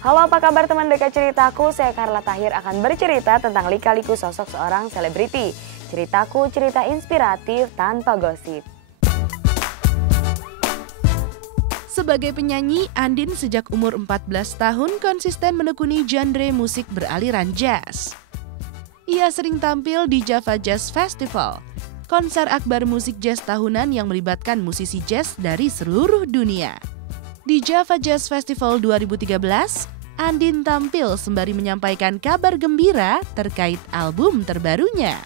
Halo, apa kabar teman dekat ceritaku? Saya Carla Tahir akan bercerita tentang lika-liku sosok seorang selebriti. Ceritaku cerita inspiratif tanpa gosip. Sebagai penyanyi, Andin sejak umur 14 tahun konsisten menekuni genre musik beraliran jazz. Ia sering tampil di Java Jazz Festival, konser akbar musik jazz tahunan yang melibatkan musisi jazz dari seluruh dunia. Di Java Jazz Festival 2013, Andin tampil sembari menyampaikan kabar gembira terkait album terbarunya.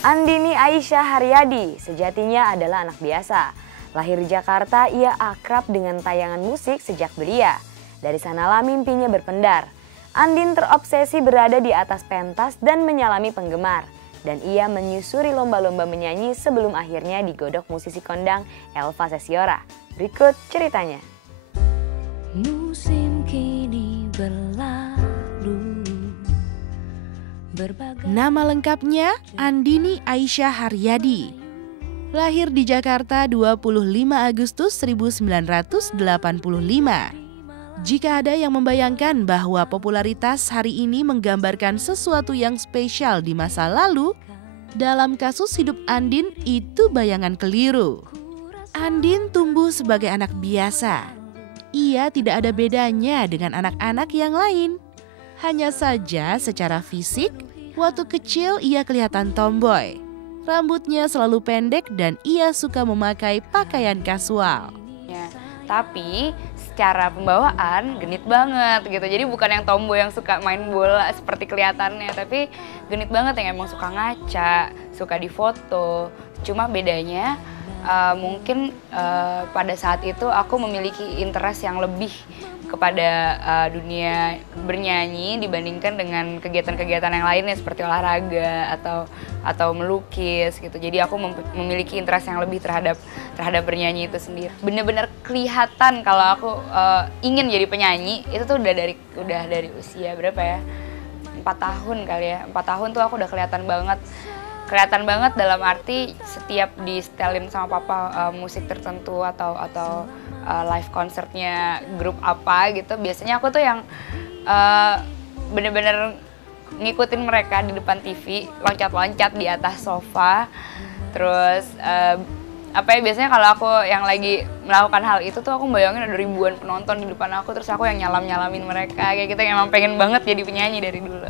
Andini Aisyah Haryadi sejatinya adalah anak biasa. Lahir di Jakarta, ia akrab dengan tayangan musik sejak belia. Dari sanalah mimpinya berpendar. Andin terobsesi berada di atas pentas dan menyalami penggemar. Dan ia menyusuri lomba-lomba menyanyi sebelum akhirnya digodok musisi kondang Elva Sesiora. Berikut ceritanya. Musim kini berlalu. Nama lengkapnya Andini Aisyah Haryadi. Lahir di Jakarta 25 Agustus 1985. Jika ada yang membayangkan bahwa popularitas hari ini menggambarkan sesuatu yang spesial di masa lalu, dalam kasus hidup Andin itu bayangan keliru. Andin tumbuh sebagai anak biasa. Ia tidak ada bedanya dengan anak-anak yang lain. Hanya saja secara fisik, waktu kecil ia kelihatan tomboy. Rambutnya selalu pendek dan ia suka memakai pakaian kasual. Ya, tapi secara pembawaan genit banget gitu. Jadi bukan yang tomboy yang suka main bola seperti kelihatannya, tapi genit banget yang emang suka ngaca, suka difoto. Cuma bedanya mungkin pada saat itu aku memiliki interest yang lebih kepada dunia bernyanyi dibandingkan dengan kegiatan-kegiatan yang lainnya seperti olahraga atau melukis gitu. Jadi aku memiliki interest yang lebih terhadap bernyanyi itu sendiri. Bener-bener kelihatan kalau aku ingin jadi penyanyi itu tuh udah dari usia berapa ya? 4 tahun kali ya. 4 tahun tuh aku udah kelihatan banget dalam arti setiap di setelin sama papa musik tertentu atau live konsernya grup apa gitu, biasanya aku tuh yang bener-bener ngikutin mereka di depan TV, loncat-loncat di atas sofa. Terus biasanya kalau aku yang lagi melakukan hal itu tuh aku bayangin ada ribuan penonton di depan aku, terus aku yang nyalamin mereka kayak gitu, yang emang pengen banget jadi penyanyi dari dulu.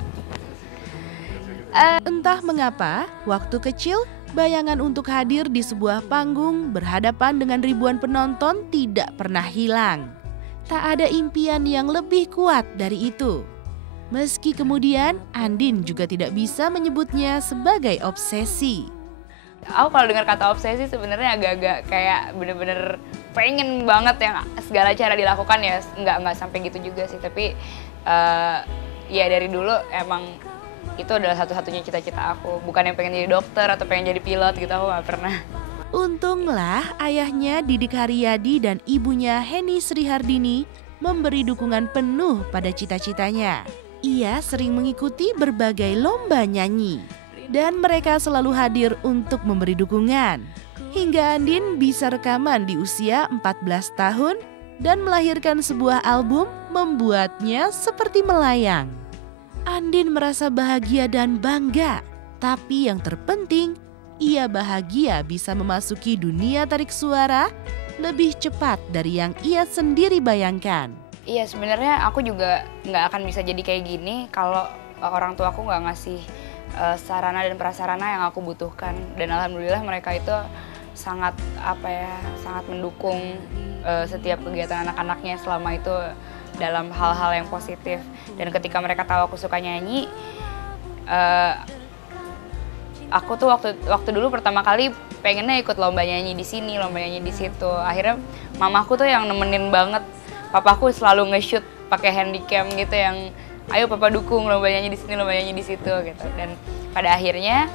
Entah mengapa, waktu kecil, bayangan untuk hadir di sebuah panggung berhadapan dengan ribuan penonton tidak pernah hilang. Tak ada impian yang lebih kuat dari itu. Meski kemudian, Andin juga tidak bisa menyebutnya sebagai obsesi. Aku kalau dengar kata obsesi sebenarnya agak-agak kayak bener-bener pengen banget yang segala cara dilakukan ya. Nggak sampai gitu juga sih, tapi ya dari dulu emang itu adalah satu-satunya cita-cita aku. Bukan yang pengen jadi dokter atau pengen jadi pilot gitu, aku gak pernah. Untunglah ayahnya Didik Haryadi dan ibunya Heni Srihardini memberi dukungan penuh pada cita-citanya. Ia sering mengikuti berbagai lomba nyanyi dan mereka selalu hadir untuk memberi dukungan. Hingga Andin bisa rekaman di usia 14 tahun dan melahirkan sebuah album membuatnya seperti melayang. Andin merasa bahagia dan bangga, tapi yang terpenting, ia bahagia bisa memasuki dunia tarik suara lebih cepat dari yang ia sendiri bayangkan. Iya, sebenarnya aku juga nggak akan bisa jadi kayak gini kalau orang tua aku nggak ngasih sarana dan prasarana yang aku butuhkan. Dan alhamdulillah mereka itu sangat sangat mendukung setiap kegiatan anak-anaknya selama itu dalam hal-hal yang positif. Dan ketika mereka tahu aku suka nyanyi, aku tuh waktu dulu pertama kali pengennya ikut lomba nyanyi di sini, lomba nyanyi di situ. Akhirnya mamaku tuh yang nemenin banget. Papaku selalu nge-shoot pakai handycam gitu, yang ayo papa dukung lomba nyanyi di sini, lomba nyanyi di situ gitu. Dan pada akhirnya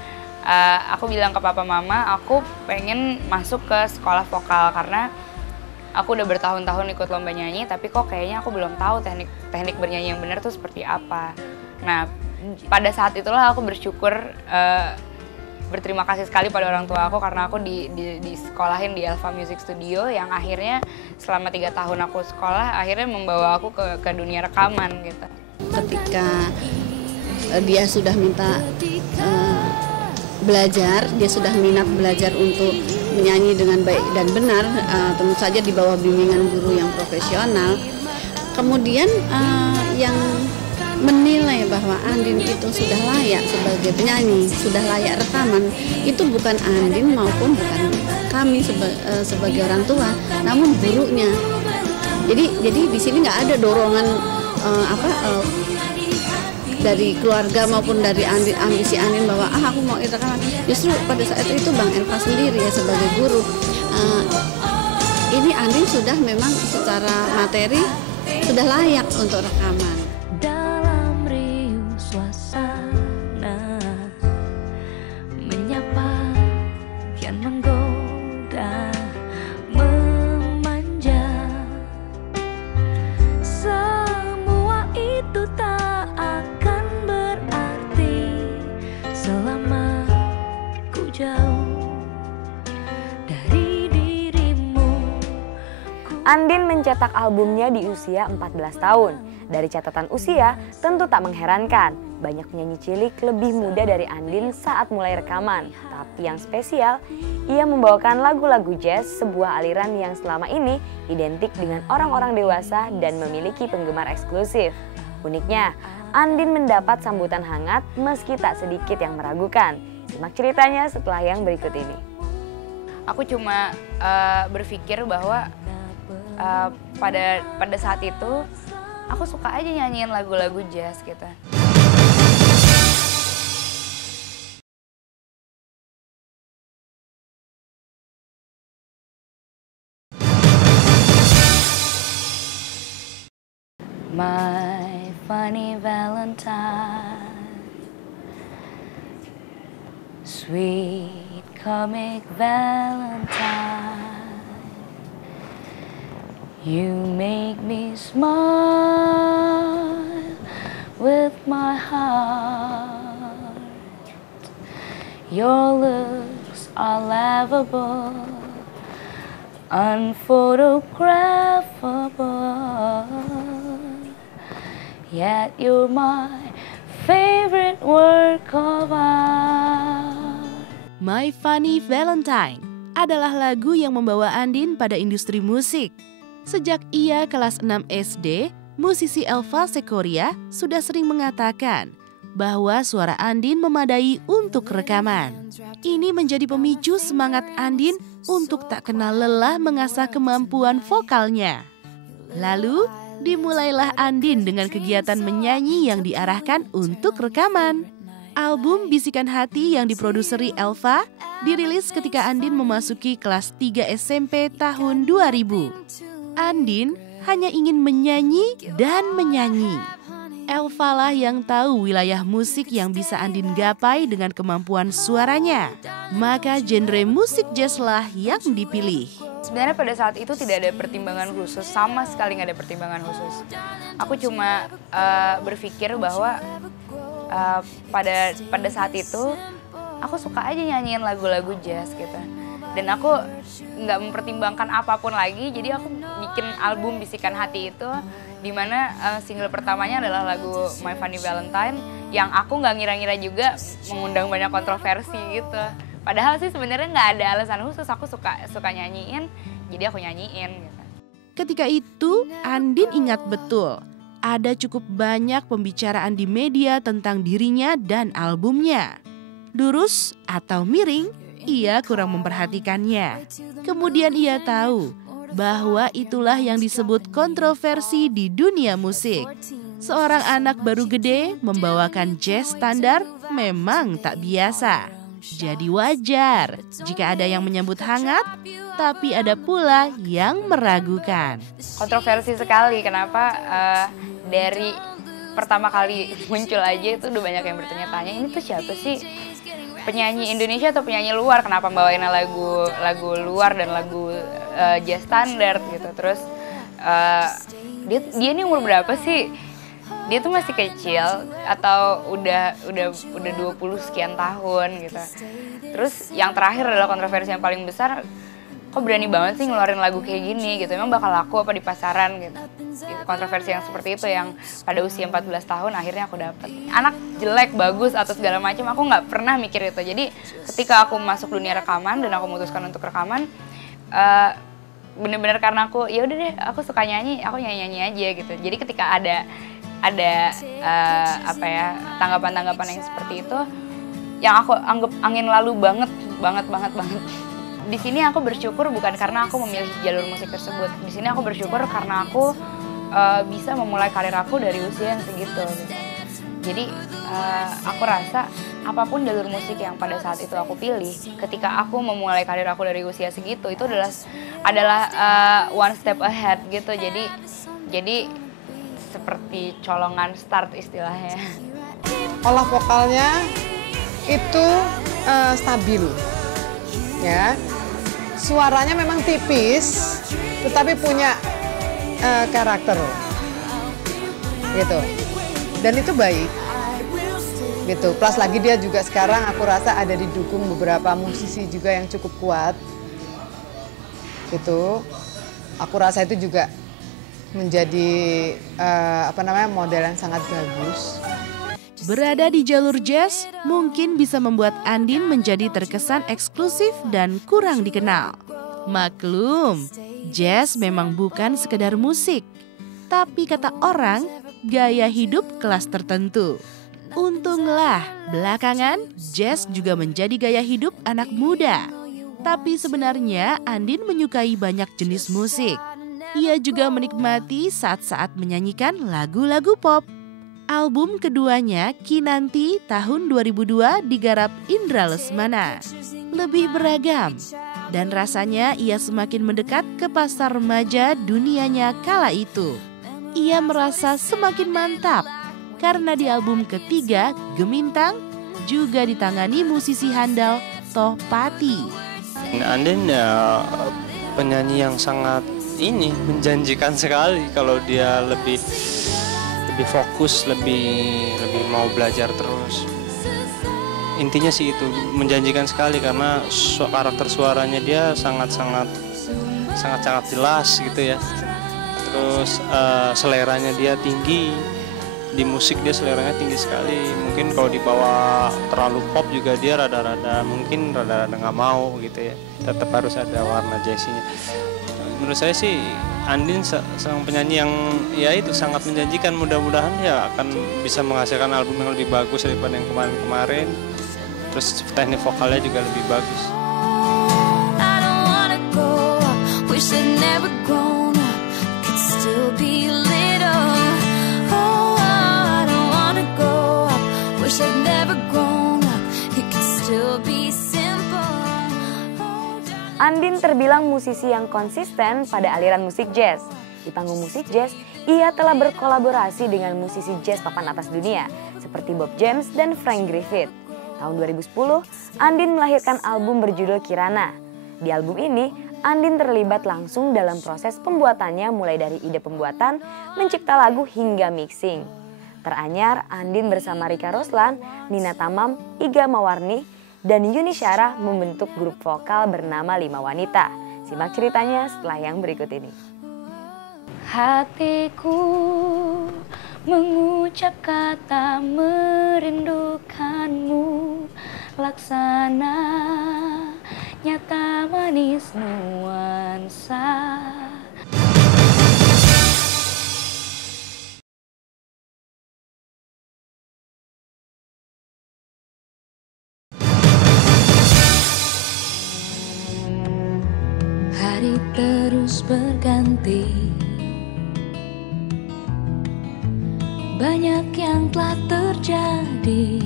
aku bilang ke papa mama, aku pengen masuk ke sekolah vokal karena aku udah bertahun-tahun ikut lomba nyanyi, tapi kok kayaknya aku belum tahu teknik bernyanyi yang benar tuh seperti apa. Nah, pada saat itulah aku bersyukur berterima kasih sekali pada orang tua aku karena aku di sekolahin di Elva Music Studio yang akhirnya selama 3 tahun aku sekolah akhirnya membawa aku ke dunia rekaman gitu. Ketika dia sudah minta belajar, dia sudah minat belajar untuk menyanyi dengan baik dan benar, tentu saja di bawah bimbingan guru yang profesional. Kemudian yang menilai bahwa Andin itu sudah layak sebagai penyanyi, sudah layak rekaman, itu bukan Andin maupun bukan kami sebagai orang tua, namun gurunya. Jadi di sini nggak ada dorongan dari keluarga maupun dari ambisi Andin bahwa aku mau rekaman. Justru pada saat itu Bang Elva sendiri ya sebagai guru, ini Andin sudah memang secara materi sudah layak untuk rekaman. Dalam riuh suasana menyapa kian menggoda memanja, semua itu tak akan berarti selama ku jauh dari dirimu. Andin mencetak albumnya di usia 14 tahun. Dari catatan usia, tentu tak mengherankan. Banyak penyanyi cilik lebih muda dari Andin saat mulai rekaman. Tapi yang spesial, ia membawakan lagu-lagu jazz, sebuah aliran yang selama ini identik dengan orang-orang dewasa dan memiliki penggemar eksklusif. Uniknya, Andin mendapat sambutan hangat meski tak sedikit yang meragukan. Simak ceritanya setelah yang berikut ini. Aku cuma berpikir bahwa pada saat itu aku suka aja nyanyiin lagu-lagu jazz gitu. My funny Valentine, sweet comic Valentine, you make me smile with my heart. Your looks are laughable, unphotographable, yet you're my favorite work of art. My Funny Valentine adalah lagu yang membawa Andin pada industri musik. Sejak ia kelas 6 SD, musisi Elva Sekoria sudah sering mengatakan bahwa suara Andin memadai untuk rekaman. Ini menjadi pemicu semangat Andin untuk tak kenal lelah mengasah kemampuan vokalnya. Lalu, dimulailah Andin dengan kegiatan menyanyi yang diarahkan untuk rekaman. Album Bisikan Hati yang diproduseri Elva dirilis ketika Andin memasuki kelas 3 SMP tahun 2000. Andin hanya ingin menyanyi dan menyanyi. Elva lah yang tahu wilayah musik yang bisa Andin gapai dengan kemampuan suaranya. Maka genre musik jazz lah yang dipilih. Sebenarnya pada saat itu tidak ada pertimbangan khusus, sama sekali nggak ada pertimbangan khusus. Aku cuma berpikir bahwa pada saat itu aku suka aja nyanyiin lagu-lagu jazz gitu. Dan aku nggak mempertimbangkan apapun lagi, jadi aku bikin album Bisikan Hati itu, dimana single pertamanya adalah lagu My Funny Valentine, yang aku nggak ngira-ngira juga mengundang banyak kontroversi gitu. Padahal sih sebenarnya nggak ada alasan khusus, aku suka nyanyiin, jadi aku nyanyiin gitu. Ketika itu, Andin ingat betul, ada cukup banyak pembicaraan di media tentang dirinya dan albumnya. Lurus atau miring, ia kurang memperhatikannya. Kemudian ia tahu bahwa itulah yang disebut kontroversi di dunia musik. Seorang anak baru gede membawakan jazz standar memang tak biasa. Jadi wajar jika ada yang menyambut hangat, tapi ada pula yang meragukan. Kontroversi sekali, kenapa dari pertama kali muncul aja itu udah banyak yang bertanya-tanya, ini tuh siapa sih? Penyanyi Indonesia atau penyanyi luar, kenapa bawain lagu luar dan lagu jazz standar gitu. Terus dia ini umur berapa sih? dia tuh masih kecil atau udah 20 sekian tahun gitu. Terus yang terakhir adalah kontroversi yang paling besar, kok berani banget sih ngeluarin lagu kayak gini gitu, emang bakal laku apa di pasaran gitu. Kontroversi yang seperti itu yang pada usia 14 tahun akhirnya aku dapet. Anak jelek, bagus atau segala macam, aku nggak pernah mikir itu. Jadi ketika aku masuk dunia rekaman dan aku memutuskan untuk rekaman, bener-bener karena aku ya udah deh, aku suka nyanyi, aku nyanyi aja gitu. Jadi ketika ada tanggapan-tanggapan yang seperti itu, yang aku anggap angin lalu banget. Di sini aku bersyukur bukan karena aku memilih jalur musik tersebut. Di sini aku bersyukur karena aku bisa memulai karir aku dari usia yang segitu. Gitu. Jadi aku rasa apapun jalur musik yang pada saat itu aku pilih, ketika aku memulai karir aku dari usia segitu, itu adalah one step ahead gitu. Jadi seperti colongan start istilahnya. Olah vokalnya itu stabil, ya. Suaranya memang tipis, tetapi punya karakter, gitu. Dan itu baik, gitu. Plus lagi dia juga sekarang aku rasa ada didukung beberapa musisi juga yang cukup kuat, gitu. Aku rasa itu juga menjadi model yang sangat bagus. Berada di jalur jazz mungkin bisa membuat Andin menjadi terkesan eksklusif dan kurang dikenal. Maklum, jazz memang bukan sekedar musik, tapi kata orang, gaya hidup kelas tertentu. Untunglah, belakangan jazz juga menjadi gaya hidup anak muda. Tapi sebenarnya Andin menyukai banyak jenis musik. Ia juga menikmati saat-saat menyanyikan lagu-lagu pop. Album keduanya, Kinanti, tahun 2002 digarap Indra Lesmana. Lebih beragam, dan rasanya ia semakin mendekat ke pasar remaja dunianya kala itu. Ia merasa semakin mantap, karena di album ketiga, Gemintang, juga ditangani musisi handal Toh Pati. Andin ya penyanyi yang sangat menjanjikan sekali kalau dia lebih fokus, lebih mau belajar terus. Intinya sih itu, menjanjikan sekali karena karakter suaranya dia sangat jelas gitu ya. Terus seleranya dia tinggi, di musik dia seleranya tinggi sekali. Mungkin kalau dibawa terlalu pop juga dia rada-rada nggak mau gitu ya. Tetap harus ada warna jazzy-nya. Menurut saya sih Andin seorang penyanyi yang ya itu sangat menjanjikan. Mudah-mudahan ya akan bisa menghasilkan album yang lebih bagus daripada yang kemarin-kemarin. Terus teknik vokalnya juga lebih bagus. Andin terbilang musisi yang konsisten pada aliran musik jazz. Di panggung musik jazz, ia telah berkolaborasi dengan musisi jazz papan atas dunia seperti Bob James dan Frank Griffith. Tahun 2010, Andin melahirkan album berjudul Kirana. Di album ini, Andin terlibat langsung dalam proses pembuatannya mulai dari ide pembuatan, mencipta lagu hingga mixing. Teranyar, Andin bersama Rika Roslan, Nina Tamam, Iga Mawarni, dan Yuni Syarah membentuk grup vokal bernama Lima Wanita. Simak ceritanya setelah yang berikut ini. Hatiku mengucap kata merindukanmu, laksana nyata manis nuansa. Hari terus berganti, banyak yang telah terjadi.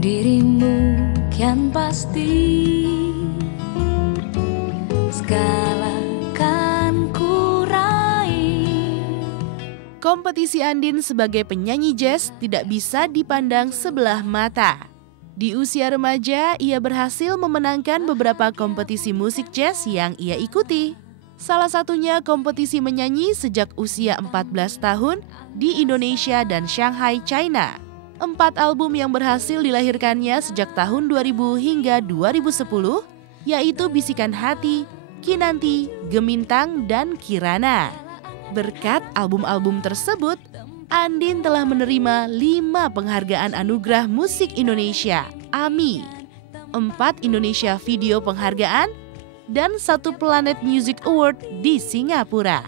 Dirimu kian pasti, segala kan ku raih. Kompetisi Andin sebagai penyanyi jazz tidak bisa dipandang sebelah mata. Di usia remaja, ia berhasil memenangkan beberapa kompetisi musik jazz yang ia ikuti. Salah satunya kompetisi menyanyi sejak usia 14 tahun di Indonesia dan Shanghai, China. 4 album yang berhasil dilahirkannya sejak tahun 2000 hingga 2010, yaitu Bisikan Hati, Kinanti, Gemintang, dan Kirana. Berkat album-album tersebut, Andin telah menerima 5 penghargaan anugerah musik Indonesia, AMI, 4 Indonesia Video Penghargaan, dan 1 Planet Music Award di Singapura.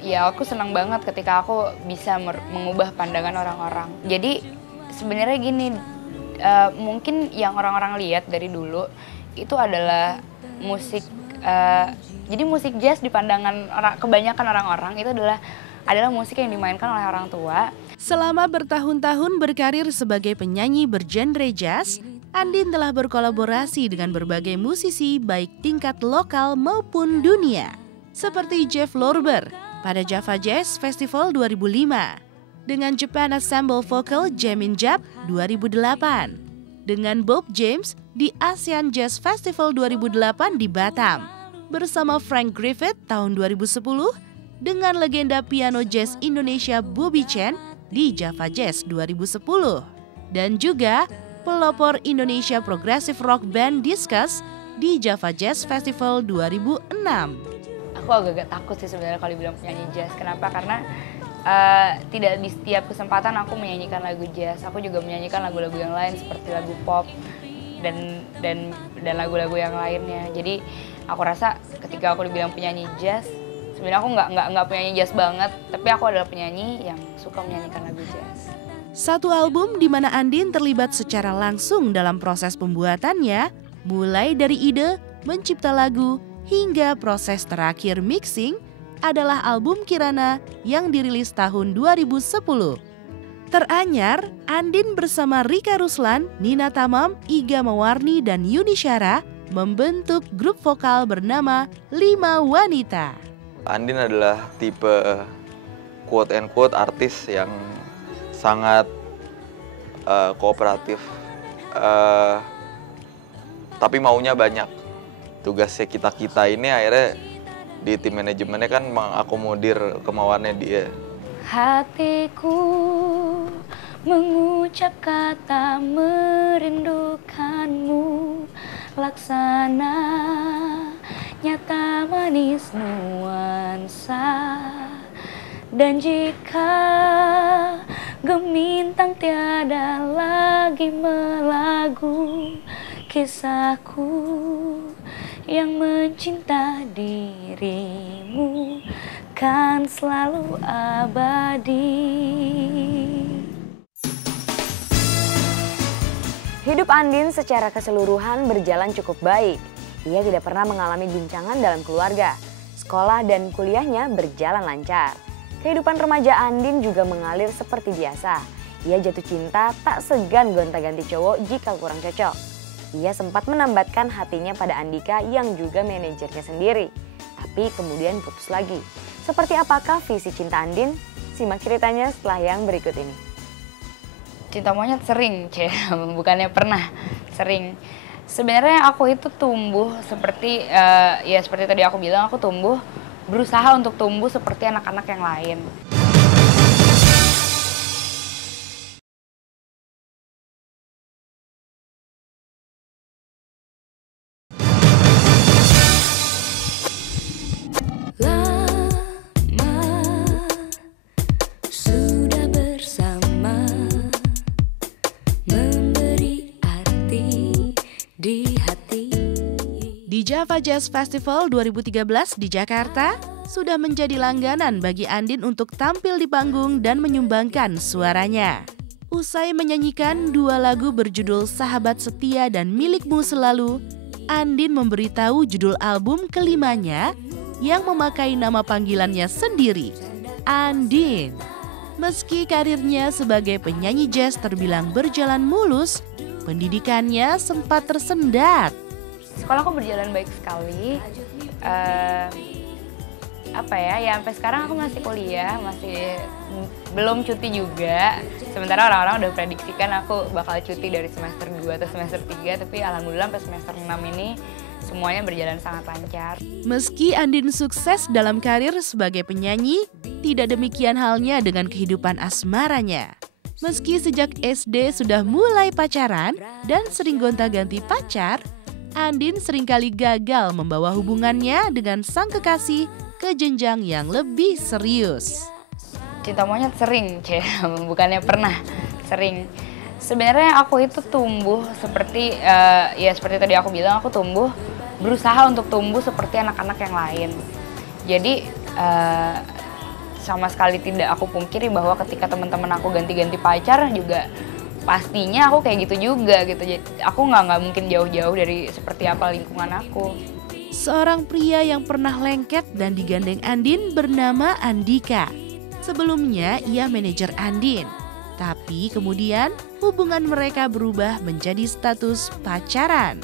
Ya aku senang banget ketika aku bisa mengubah pandangan orang-orang. Jadi sebenarnya gini, mungkin yang orang-orang lihat dari dulu itu adalah musik, jadi musik jazz di pandangan kebanyakan orang-orang itu adalah musik yang dimainkan oleh orang tua. Selama bertahun-tahun berkarir sebagai penyanyi bergenre jazz, Andin telah berkolaborasi dengan berbagai musisi baik tingkat lokal maupun dunia. Seperti Jeff Lorber pada Java Jazz Festival 2005, dengan Japan Ensemble Vocal Jamin Jap 2008, dengan Bob James di ASEAN Jazz Festival 2008 di Batam, bersama Frank Griffith tahun 2010, dengan legenda piano jazz Indonesia Bobby Chen di Java Jazz 2010, dan juga pelopor Indonesia Progressive Rock Band Discuss di Java Jazz Festival 2006. Aku agak-agak takut sih sebenarnya kalau dibilang penyanyi jazz. Kenapa? Karena tidak di setiap kesempatan aku menyanyikan lagu jazz. Aku juga menyanyikan lagu-lagu yang lain seperti lagu pop dan lagu-lagu yang lainnya. Jadi aku rasa ketika aku dibilang penyanyi jazz, sebenarnya aku nggak penyanyi jazz banget, tapi aku adalah penyanyi yang suka menyanyikan lagu jazz. Satu album di mana Andin terlibat secara langsung dalam proses pembuatannya, mulai dari ide, mencipta lagu, hingga proses terakhir mixing, adalah album Kirana yang dirilis tahun 2010. Teranyar, Andin bersama Rika Ruslan, Nina Tamam, Iga Mawarni, dan Yuni Syara membentuk grup vokal bernama 5 Wanita. Andin adalah tipe quote-and-quote artis yang sangat kooperatif, tapi maunya banyak. Tugasnya kita ini akhirnya di tim manajemennya kan mengakomodir kemauannya dia. Hatiku mengucap kata merindukanmu, laksana nyata manis nuansa. Dan jika gemintang tiada lagi melagu, kisahku yang mencinta dirimu kan selalu abadi. Hidup Andin secara keseluruhan berjalan cukup baik. Ia tidak pernah mengalami guncangan dalam keluarga. Sekolah dan kuliahnya berjalan lancar. Kehidupan remaja Andin juga mengalir seperti biasa. Ia jatuh cinta tak segan gonta-ganti cowok jika kurang cocok. Ia sempat menambatkan hatinya pada Andika yang juga manajernya sendiri. Tapi kemudian putus lagi. Seperti apakah visi cinta Andin? Simak ceritanya setelah yang berikut ini. Cinta monyet sering, bukannya pernah, sering. Sebenarnya aku itu tumbuh seperti, ya seperti tadi aku bilang, aku tumbuh berusaha untuk tumbuh seperti anak-anak yang lain. Sudah bersama memberi arti di hati. Di Java Jazz Festival 2013 di Jakarta, sudah menjadi langganan bagi Andin untuk tampil di panggung dan menyumbangkan suaranya. Usai menyanyikan 2 lagu berjudul Sahabat Setia dan Milikmu Selalu, Andin memberitahu judul album kelimanya yang memakai nama panggilannya sendiri, Andin. Meski karirnya sebagai penyanyi jazz terbilang berjalan mulus, pendidikannya sempat tersendat. Sekolahku berjalan baik sekali. Ya sampai sekarang aku masih kuliah, masih belum cuti juga. Sementara orang-orang udah prediksikan aku bakal cuti dari semester 2 atau semester 3, tapi alhamdulillah sampai semester 6 ini semuanya berjalan sangat lancar. Meski Andin sukses dalam karir sebagai penyanyi, tidak demikian halnya dengan kehidupan asmaranya. Meski sejak SD sudah mulai pacaran dan sering gonta-ganti pacar, Andin seringkali gagal membawa hubungannya dengan sang kekasih ke jenjang yang lebih serius. Cinta monyet sering, bukannya pernah, sering. Sebenarnya aku itu tumbuh seperti, ya seperti tadi aku bilang, aku berusaha untuk tumbuh seperti anak-anak yang lain. Jadi sama sekali tidak aku pungkiri bahwa ketika teman-teman aku ganti-ganti pacar juga pastinya aku kayak gitu juga gitu. Jadi aku nggak mungkin jauh-jauh dari seperti apa lingkungan aku. Seorang pria yang pernah lengket dan digandeng Andin bernama Andika. Sebelumnya ia manajer Andin, tapi kemudian hubungan mereka berubah menjadi status pacaran.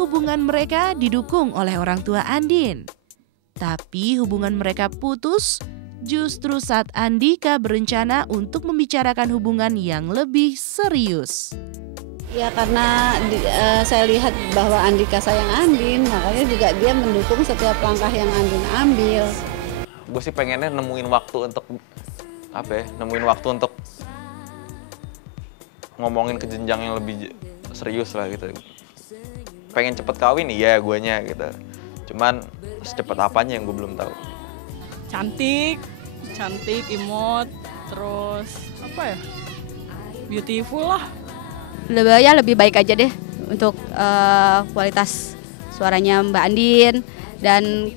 Hubungan mereka didukung oleh orang tua Andin. Tapi hubungan mereka putus justru saat Andika berencana untuk membicarakan hubungan yang lebih serius. Ya karena saya lihat bahwa Andika sayang Andin, makanya juga dia mendukung setiap langkah yang Andin ambil. Gue sih pengennya nemuin waktu untuk ngomongin ke jenjang yang lebih serius lah gitu. Pengen cepet kawin iya guanya gitu. Cuman secepat apanya yang gue belum tahu. Cantik, imut, terus apa ya? Beautiful lah. Lebih baik aja deh untuk kualitas suaranya Mbak Andin dan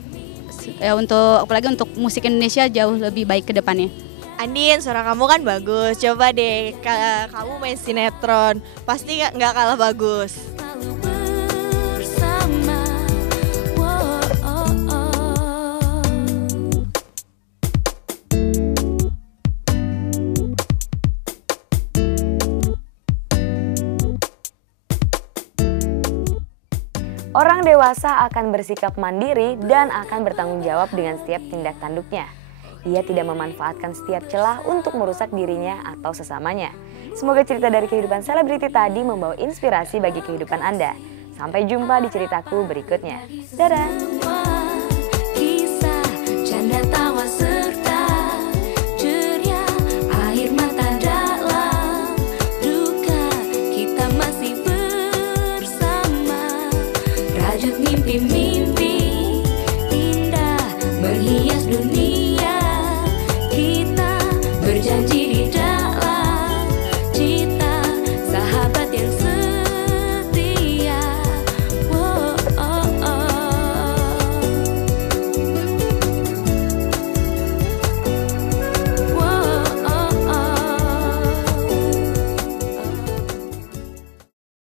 untuk apalagi untuk musik Indonesia jauh lebih baik ke depannya. Andin, suara kamu kan bagus. Coba deh kamu main sinetron, pasti nggak kalah bagus. Orang dewasa akan bersikap mandiri dan akan bertanggung jawab dengan setiap tindak tanduknya. Ia tidak memanfaatkan setiap celah untuk merusak dirinya atau sesamanya. Semoga cerita dari kehidupan selebriti tadi membawa inspirasi bagi kehidupan Anda. Sampai jumpa di ceritaku berikutnya. Dadah! Kisah canda tawa serta ceria, air mata dalam duka, kita masih bersama. Rajut mimpi-mimpi indah menghias dunia, kita berjanji di dalam